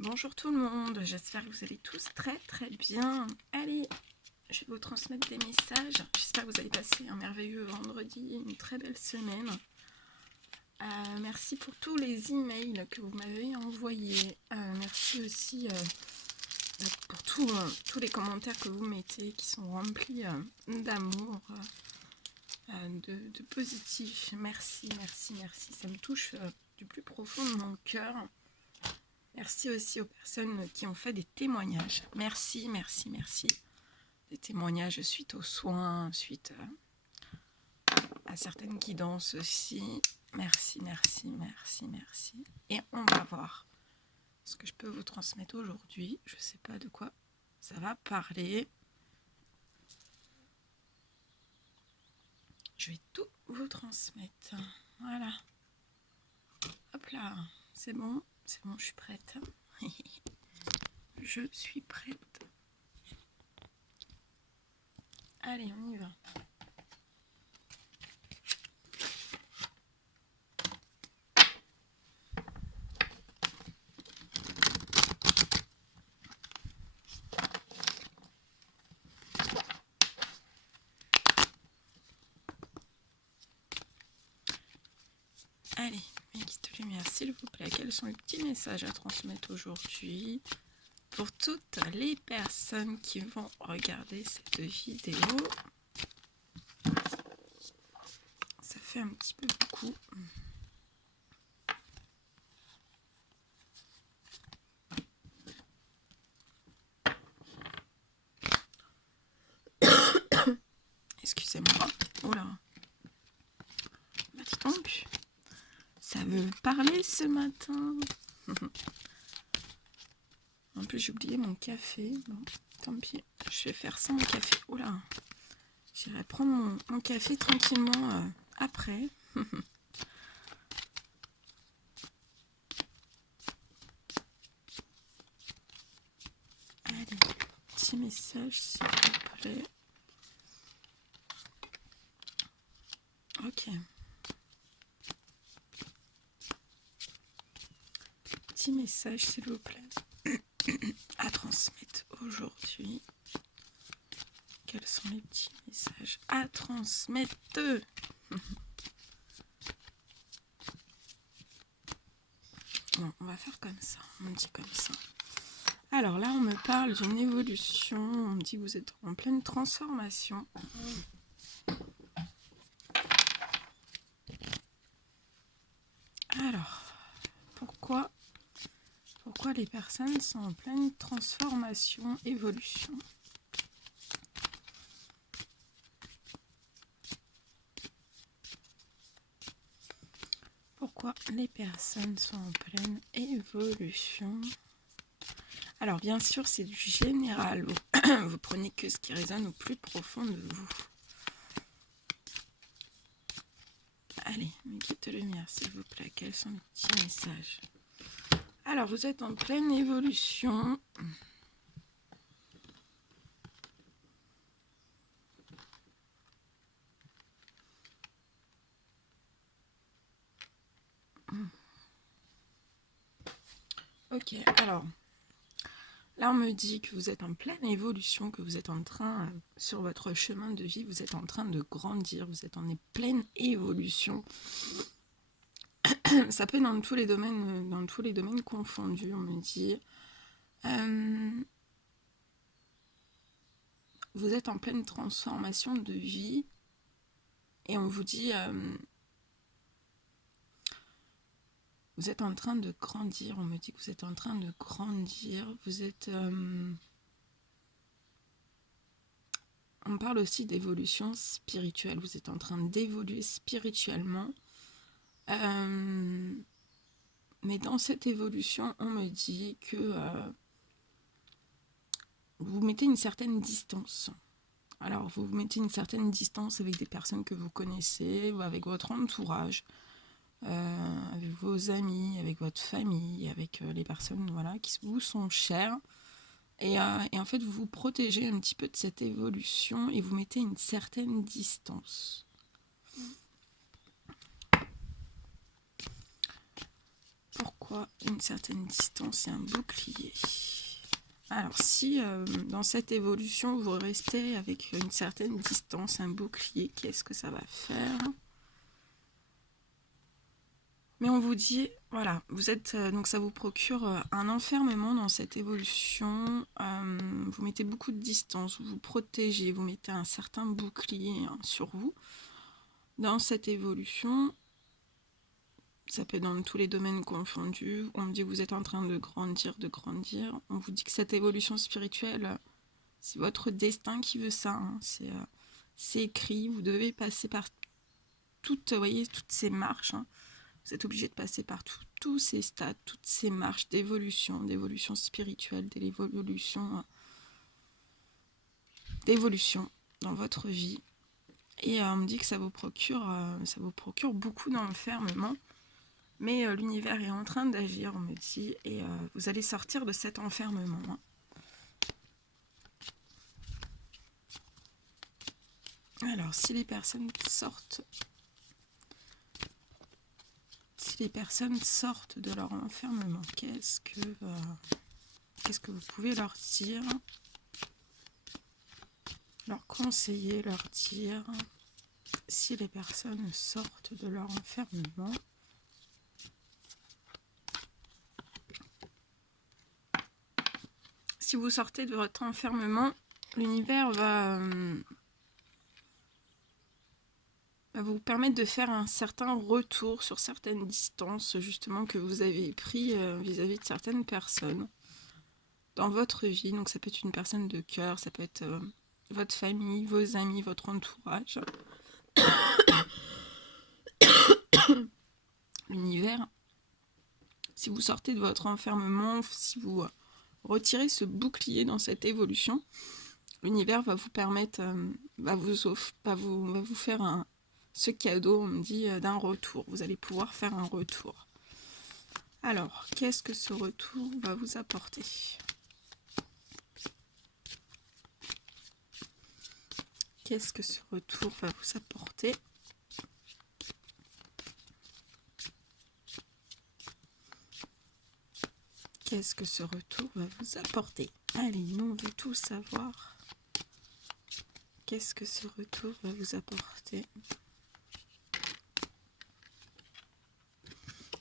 Bonjour tout le monde, j'espère que vous allez tous très bien. Allez, je vais vous transmettre des messages. J'espère que vous allez passer un merveilleux vendredi, une très belle semaine. Merci pour tous les emails que vous m'avez envoyés. Merci aussi pour tous les commentaires que vous mettez qui sont remplis d'amour, de positif. Merci. Ça me touche du plus profond de mon cœur. Merci aussi aux personnes qui ont fait des témoignages. Merci. Des témoignages suite aux soins, suite à certaines guidances aussi. Merci. Et on va voir ce que je peux vous transmettre aujourd'hui. Je ne sais pas de quoi ça va parler. Je vais tout vous transmettre. Voilà. Hop là. C'est bon, je suis prête. Je suis prête. Allez, on y va. Allez, mes guides de lumière, s'il vous plaît, quels sont les petits messages à transmettre aujourd'hui pour toutes les personnes qui vont regarder cette vidéo? Ça fait un petit peu beaucoup. Excusez-moi. Oh là. Bah, dis donc. Ça veut parler ce matin. En plus, j'ai oublié mon café. Bon, tant pis. Je vais faire sans mon café. Oh là. J'irai prendre mon café tranquillement après. Allez, petit message s'il vous plaît. Ok. Petit message s'il vous plaît à transmettre aujourd'hui. Quels sont les petits messages à transmettre? Bon, on va faire comme ça. On me dit comme ça. Alors là, on me parle d'une évolution. On me dit que vous êtes en pleine transformation. Alors, pourquoi les personnes sont en pleine transformation, évolution? Pourquoi les personnes sont en pleine évolution? Alors bien sûr, c'est du général. Vous prenez que ce qui résonne au plus profond de vous. Allez, mes guides de lumière, s'il vous plaît, quels sont les petits messages? Alors, vous êtes en pleine évolution. Ok, alors, là on me dit que vous êtes en pleine évolution, que vous êtes en train, sur votre chemin de vie, vous êtes en train de grandir, vous êtes en pleine évolution. Ça peut dans tous les domaines confondus, on me dit. Vous êtes en pleine transformation de vie et on vous dit vous êtes en train de grandir, on me dit que vous êtes en train de grandir, vous êtes... on parle aussi d'évolution spirituelle, vous êtes en train d'évoluer spirituellement. Mais dans cette évolution, on me dit que vous mettez une certaine distance. Alors, vous mettez une certaine distance avec des personnes que vous connaissez, ou avec votre entourage, avec vos amis, avec votre famille, avec les personnes qui vous sont chères. Et en fait, vous vous protégez un petit peu de cette évolution et vous mettez une certaine distance. Pourquoi une certaine distance et un bouclier? Alors si dans cette évolution vous restez avec une certaine distance, un bouclier, qu'est-ce que ça va faire? Mais on vous dit, voilà, vous êtes donc ça vous procure un enfermement dans cette évolution. Vous mettez beaucoup de distance, vous vous protégez, vous mettez un certain bouclier sur vous. Dans cette évolution, ça peut être dans tous les domaines confondus. On me dit que vous êtes en train de grandir, de grandir. On vous dit que cette évolution spirituelle, c'est votre destin qui veut ça. Hein. C'est écrit, vous devez passer par toutes, vous voyez, toutes ces marches. Hein. Vous êtes obligé de passer par tous ces stades, toutes ces marches d'évolution spirituelle, d'évolution dans votre vie. Et on me dit que ça vous procure beaucoup d'enfermement. Mais l'univers est en train d'agir, on me dit, et vous allez sortir de cet enfermement. Hein. Alors, si les personnes sortent de leur enfermement, qu'est-ce que vous pouvez leur dire, leur conseiller, leur dire, si les personnes sortent de leur enfermement? Si vous sortez de votre enfermement, l'univers va vous permettre de faire un certain retour sur certaines distances justement que vous avez pris vis-à-vis de certaines personnes dans votre vie. Donc ça peut être une personne de cœur, ça peut être votre famille, vos amis, votre entourage. L'univers, si vous sortez de votre enfermement, si vous retirez ce bouclier dans cette évolution, l'univers va vous permettre, va vous faire ce cadeau, on me dit, d'un retour. Vous allez pouvoir faire un retour. Alors, qu'est-ce que ce retour va vous apporter? Qu'est-ce que ce retour va vous apporter? Qu'est-ce que ce retour va vous apporter? Allez, nous, on veut tout savoir. Qu'est-ce que ce retour va vous apporter?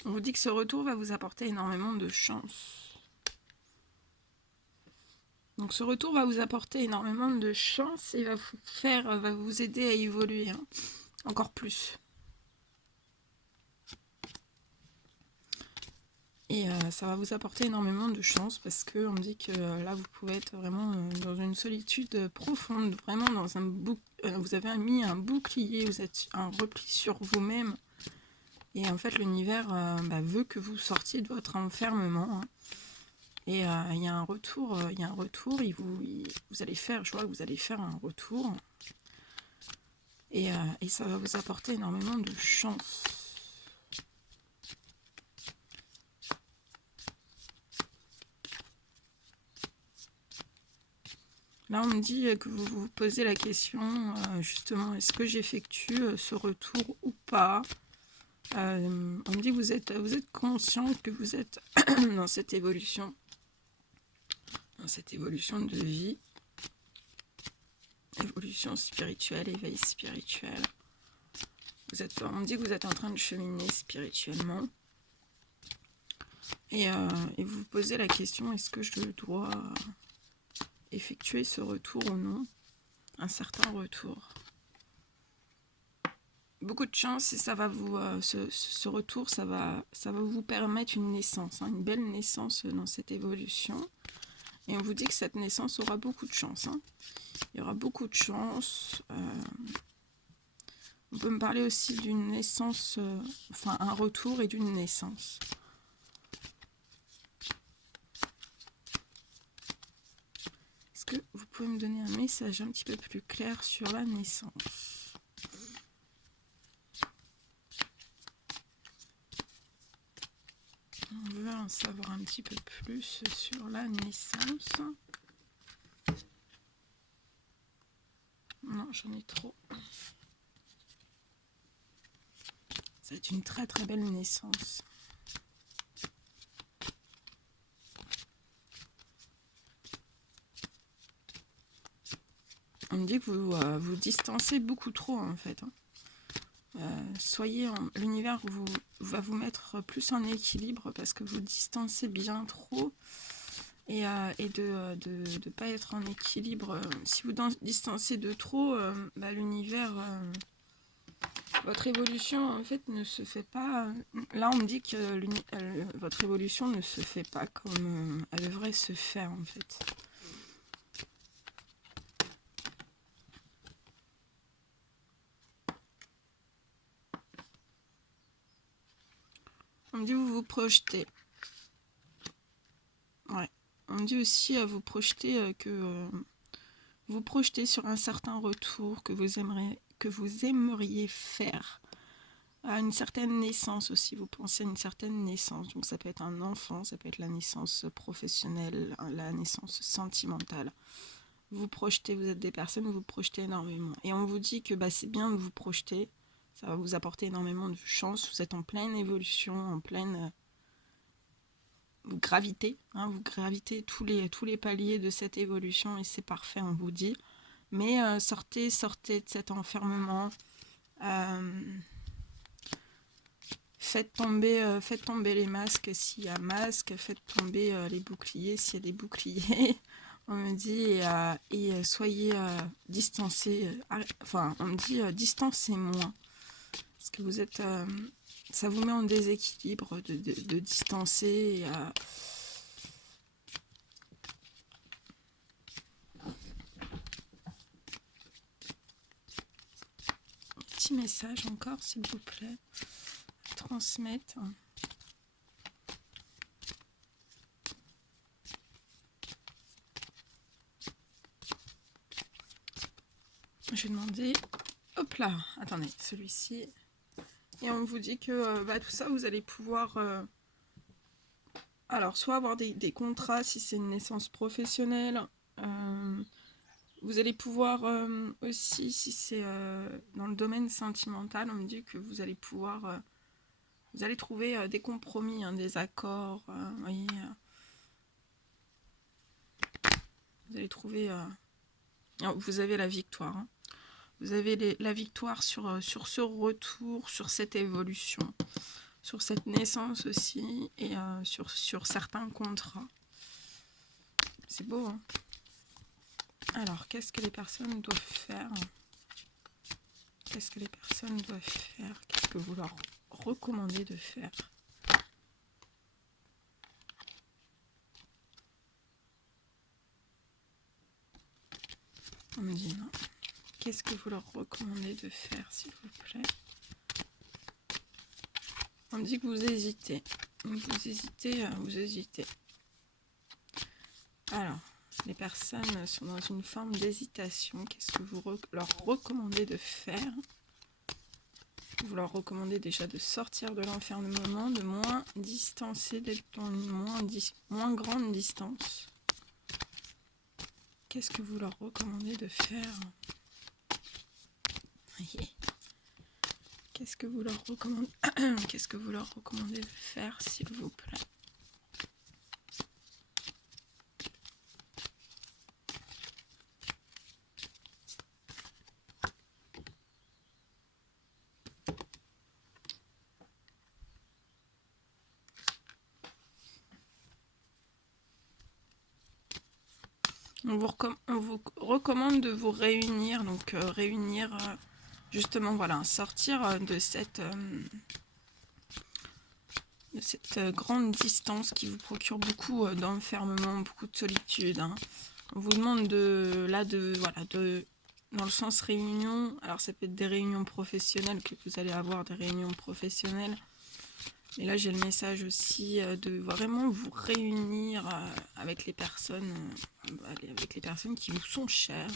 On vous dit que ce retour va vous apporter énormément de chance. Donc ce retour va vous apporter énormément de chance et va vous aider à évoluer encore plus. Et ça va vous apporter énormément de chance parce que on me dit que là vous pouvez être vraiment dans une solitude profonde, vraiment dans vous avez mis un bouclier, vous êtes un repli sur vous-même. Et en fait l'univers veut que vous sortiez de votre enfermement. Hein. Et il y a un retour, vous allez faire, je vois que vous allez faire un retour. Et ça va vous apporter énormément de chance. Là, on me dit que vous vous posez la question, justement, est-ce que j'effectue ce retour ou pas? On me dit que vous êtes conscient que vous êtes dans cette évolution de vie, évolution spirituelle, éveil spirituel. On me dit que vous êtes en train de cheminer spirituellement. Et vous vous posez la question, est-ce que je dois effectuer ce retour ou non? Un certain retour. Beaucoup de chance et ça va vous ce retour, ça va vous permettre une naissance, une belle naissance dans cette évolution. Et on vous dit que cette naissance aura beaucoup de chance. Il y aura beaucoup de chance. On peut me parler aussi d'une naissance, un retour et d'une naissance. Est-ce que vous pouvez me donner un message un petit peu plus clair sur la naissance? On veut en savoir un petit peu plus sur la naissance. Non, j'en ai trop. Ça va être une très très belle naissance. On me dit que vous vous distancez beaucoup trop en fait. L'univers va vous mettre plus en équilibre parce que vous distancez bien trop et de ne pas être en équilibre. Si vous distancez de trop, l'univers, votre évolution en fait ne se fait pas. Là on me dit que votre évolution ne se fait pas comme elle devrait se faire en fait. On me dit vous vous projetez. Ouais. On me dit aussi à vous projeter vous projetez sur un certain retour que vous aimeriez faire. À une certaine naissance aussi, vous pensez à une certaine naissance. Donc ça peut être un enfant, ça peut être la naissance professionnelle, la naissance sentimentale. Vous projetez, vous êtes des personnes, vous projetez énormément. Et on vous dit que c'est bien de vous projeter, ça va vous apporter énormément de chance. Vous êtes en pleine évolution, en pleine... vous gravitez, vous gravitez tous les paliers de cette évolution et c'est parfait, on vous dit. Mais sortez de cet enfermement. Faites tomber les masques s'il y a masques, faites tomber les boucliers s'il y a des boucliers. On me dit et soyez distancés. On me dit distancez-moi. Parce que vous êtes... ça vous met en déséquilibre de distancer. Petit message encore, s'il vous plaît. Transmettre. Je vais demander... Hop là. Attendez, celui-ci... Et on vous dit que tout ça, vous allez pouvoir... alors, soit avoir des contrats si c'est une naissance professionnelle. Vous allez pouvoir aussi, si c'est dans le domaine sentimental, on me dit que vous allez pouvoir... vous allez trouver des compromis, des accords. Voyez, vous allez trouver... vous avez la victoire. Vous avez la victoire sur ce retour, sur cette évolution, sur cette naissance aussi, et sur certains contrats. C'est beau, hein? Alors, qu'est-ce que les personnes doivent faire? Qu'est-ce que les personnes doivent faire? Qu'est-ce que vous leur recommandez de faire? On me dit non. Qu'est-ce que vous leur recommandez de faire, s'il vous plaît? On me dit que vous hésitez. Vous hésitez. Alors, les personnes sont dans une forme d'hésitation. Qu'est-ce que vous leur recommandez de faire? Vous leur recommandez déjà de sortir de l'enfermement, de moins distancer, d'être dans une moins grande distance. Qu'est-ce que vous leur recommandez de faire? Qu'est-ce que vous leur recommandez Qu'est-ce que vous leur recommandez de faire, s'il vous plaît? On vous recommande de vous réunir, donc justement, voilà, sortir de cette grande distance qui vous procure beaucoup d'enfermement, beaucoup de solitude. On vous demande dans le sens réunion, alors ça peut être des réunions professionnelles, que vous allez avoir des réunions professionnelles. Et là, j'ai le message aussi de vraiment vous réunir avec les personnes qui vous sont chères.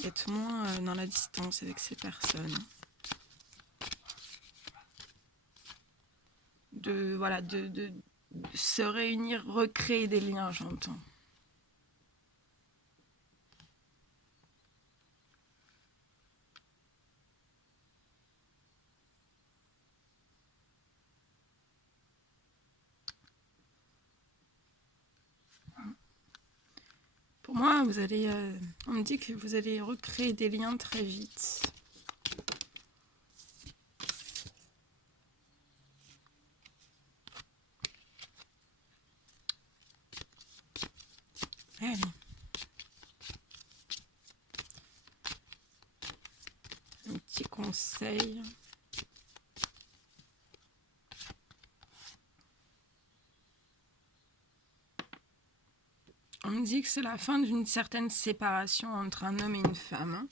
D'être moins dans la distance avec ces personnes. De se réunir, recréer des liens, j'entends. Pour moi, vous allez, on me dit que vous allez recréer des liens très vite. Allez. Un petit conseil. On me dit que c'est la fin d'une certaine séparation entre un homme et une femme.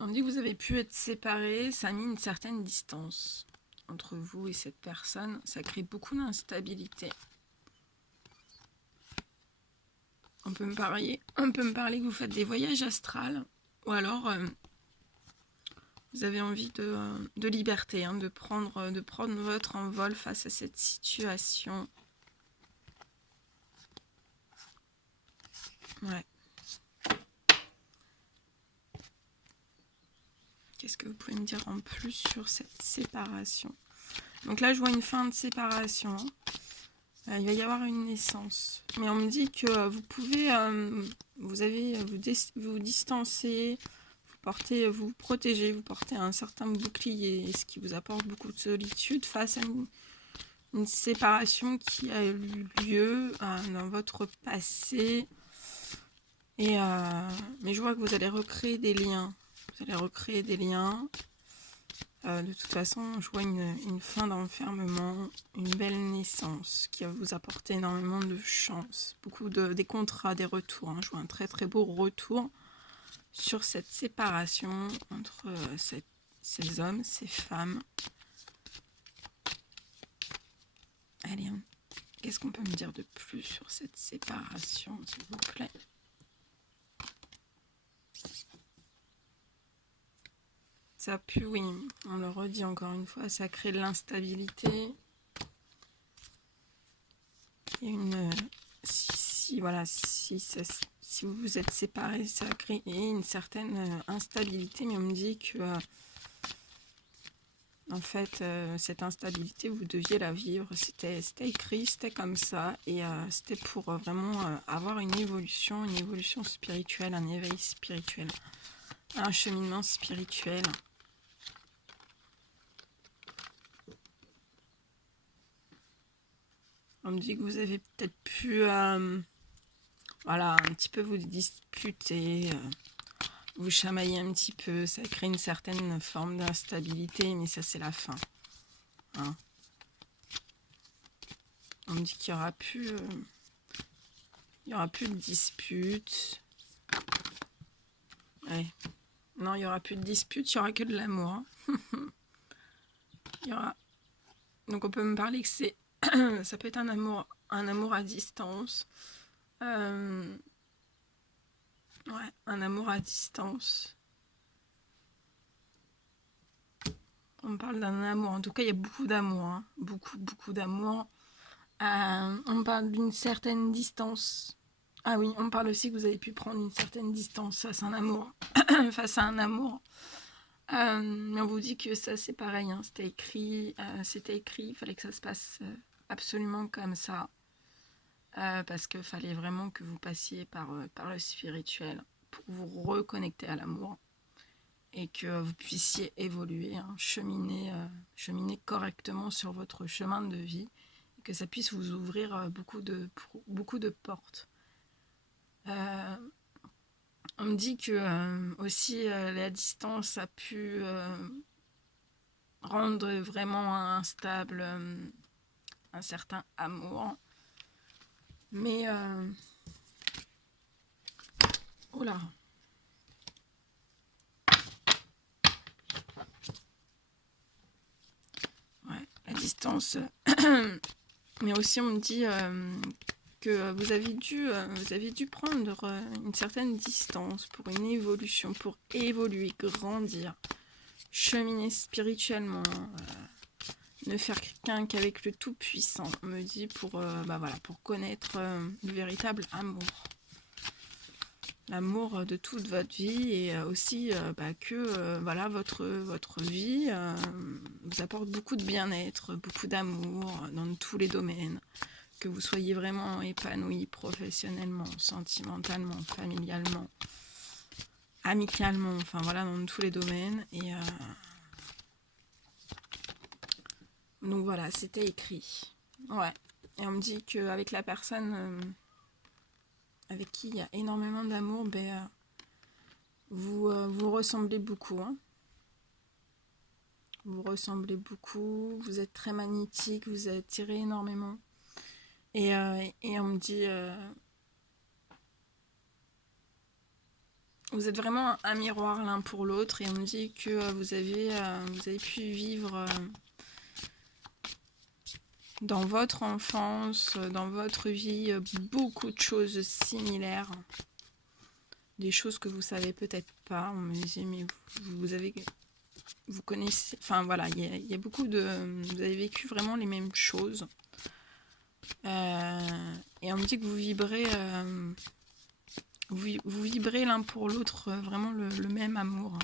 On me dit que vous avez pu être séparés, ça a mis une certaine distance entre vous et cette personne. Ça crée beaucoup d'instabilité. On peut me parler que vous faites des voyages astrales, ou alors vous avez envie de liberté, hein, de prendre votre envol face à cette situation. Ouais. Qu'est-ce que vous pouvez me dire en plus sur cette séparation? Donc là, je vois une fin de séparation. Il va y avoir une naissance. Mais on me dit que vous pouvez, vous distancer, vous protéger, vous portez un certain bouclier, ce qui vous apporte beaucoup de solitude face à une séparation qui a eu lieu dans votre passé. Mais je vois que vous allez recréer des liens. Vous allez recréer des liens. De toute façon, je vois une fin d'enfermement, une belle naissance qui va vous apporter énormément de chance. Des contrats, des retours. Hein. Je vois un très très beau retour sur cette séparation entre ces hommes, ces femmes. Allez, qu'est-ce qu'on peut me dire de plus sur cette séparation, s'il vous plaît? Ça pue, oui, on le redit encore une fois, ça crée de l'instabilité. Il y a si vous vous êtes séparés, ça a créé une certaine instabilité, mais on me dit que en fait, cette instabilité, vous deviez la vivre. C'était écrit, c'était comme ça, et c'était pour vraiment avoir une évolution spirituelle, un éveil spirituel, un cheminement spirituel. On me dit que vous avez peut-être pu, voilà, un petit peu vous disputer, vous chamailler un petit peu, ça crée une certaine forme d'instabilité, mais ça c'est la fin. Hein. On me dit qu'il y aura plus, de disputes. Ouais. Non, il y aura plus de disputes, il y aura que de l'amour. Il y aura. Donc on peut me parler que c'est, ça peut être un amour à distance. Ouais, un amour à distance. On parle d'un amour. En tout cas, il y a beaucoup d'amour. Hein. Beaucoup d'amour. On parle d'une certaine distance. Ah oui, on parle aussi que vous avez pu prendre une certaine distance face à un amour. Face à un amour. Mais on vous dit que ça, c'est pareil. Hein. C'était écrit. Il fallait que ça se passe absolument comme ça. Parce qu'il fallait vraiment que vous passiez par le spirituel pour vous reconnecter à l'amour. Et que vous puissiez évoluer, hein, cheminer correctement sur votre chemin de vie, et que ça puisse vous ouvrir beaucoup de portes. On me dit que aussi la distance a pu rendre vraiment instable un certain amour. Mais oh là. La distance. Mais aussi, on me dit que vous avez dû prendre une certaine distance pour une évolution, pour évoluer, grandir, cheminer spirituellement, ne faire qu'un qu'avec le Tout-Puissant, on me dit, pour connaître le véritable amour. l'amour de toute votre vie et aussi que voilà, votre vie vous apporte beaucoup de bien-être, beaucoup d'amour dans tous les domaines, que vous soyez vraiment épanoui professionnellement, sentimentalement, familialement, amicalement, enfin voilà, dans tous les domaines. Et donc voilà, c'était écrit. Ouais. Et on me dit qu'avec la personne avec qui il y a énormément d'amour, vous ressemblez beaucoup. Hein. Vous ressemblez beaucoup, vous êtes très magnétique, vous attirez énormément. Et on me dit, vous êtes vraiment un miroir l'un pour l'autre. Et on me dit que vous avez pu vivre dans votre enfance, dans votre vie, beaucoup de choses similaires. Des choses que vous savez peut-être pas. On me dit, mais vous connaissez, enfin voilà, il y a beaucoup de, vous avez vécu vraiment les mêmes choses. Et on me dit que vous vibrez, vous vibrez l'un pour l'autre vraiment le même amour.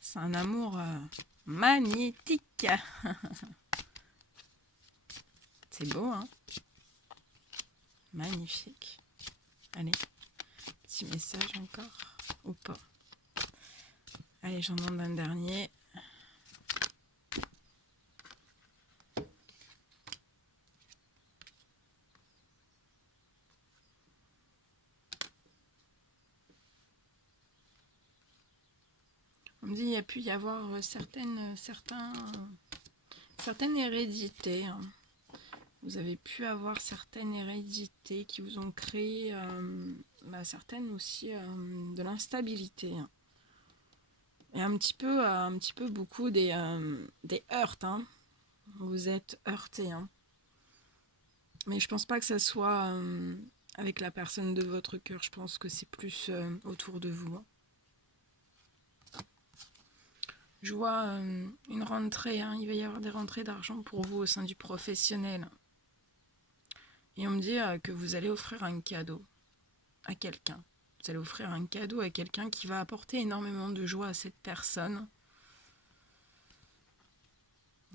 C'est un amour magnétique. C'est beau, hein? Magnifique. Allez, petit message encore, ou pas? Allez, j'en demande un dernier. On me dit qu'il y a pu y avoir certaines hérédités. Hein. Vous avez pu avoir certaines hérédités qui vous ont créé certaines aussi de l'instabilité. Hein. Et un petit peu beaucoup des heurts. Hein. Vous êtes heurté. Hein. Mais je pense pas que ça soit avec la personne de votre cœur. Je pense que c'est plus autour de vous. Hein. Je vois une rentrée. Hein. Il va y avoir des rentrées d'argent pour vous au sein du professionnel. Et on me dit que vous allez offrir un cadeau à quelqu'un. Vous allez offrir un cadeau à quelqu'un qui va apporter énormément de joie à cette personne.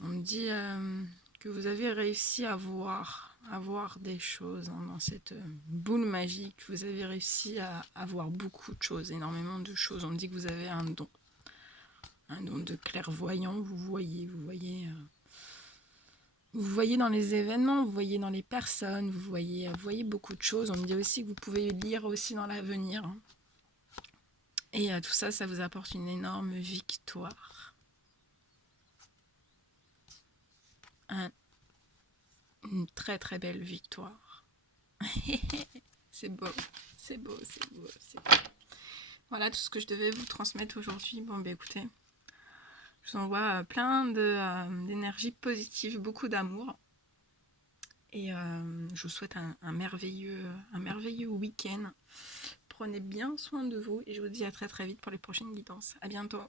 On me dit que vous avez réussi à voir des choses hein, dans cette boule magique. Vous avez réussi à voir beaucoup de choses, énormément de choses. On me dit que vous avez un don de clairvoyant. Vous voyez dans les événements, vous voyez dans les personnes, vous voyez beaucoup de choses. On me dit aussi que vous pouvez lire aussi dans l'avenir. Et tout ça, ça vous apporte une énorme victoire. Une très très belle victoire. C'est beau, c'est beau, c'est beau, c'est beau. Voilà tout ce que je devais vous transmettre aujourd'hui. Bon, écoutez, je vous envoie plein d'énergie positive, beaucoup d'amour. Et je vous souhaite un merveilleux week-end. Prenez bien soin de vous et je vous dis à très très vite pour les prochaines guidances. À bientôt.